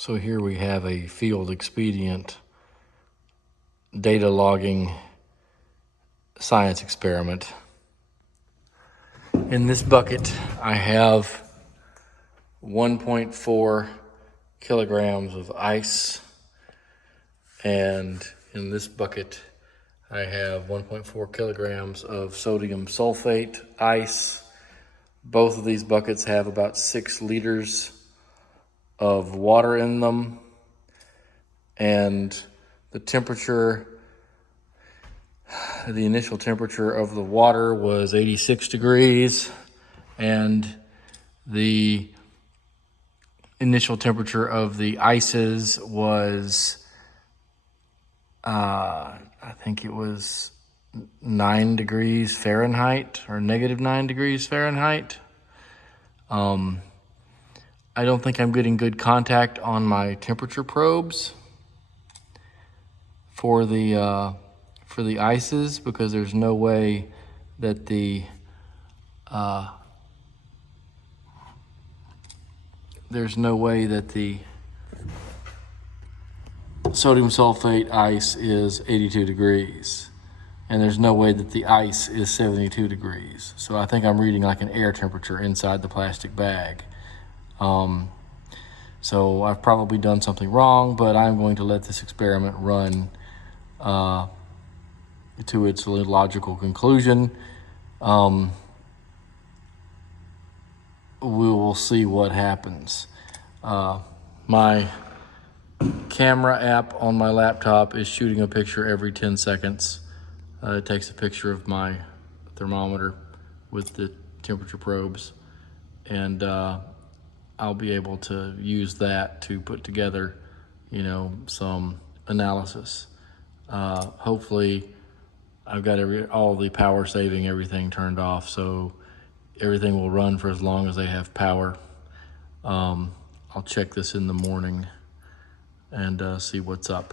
So here we have a field expedient data logging science experiment. In this bucket, I have 1.4 kilograms of ice, and in this bucket, I have 1.4 kilograms of sodium sulfate ice. Both of these buckets have about 6 liters of water in them, and the initial temperature of the water was 86 degrees, and the initial temperature of the ices was, I think it was 9 degrees Fahrenheit or negative 9 degrees Fahrenheit. I don't think I'm getting good contact on my temperature probes for the ices, because there's no way that the sodium sulfate ice is 82 degrees, and there's no way that the ice is 72 degrees. So I think I'm reading like an air temperature inside the plastic bag. So I've probably done something wrong, but I'm going to let this experiment run to its logical conclusion. We will see what happens. My camera app on my laptop is shooting a picture every 10 seconds. It takes a picture of my thermometer with the temperature probes, and I'll be able to use that to put together, some analysis. Hopefully I've got all the power saving, everything turned off, so everything will run for as long as they have power. I'll check this in the morning and see what's up.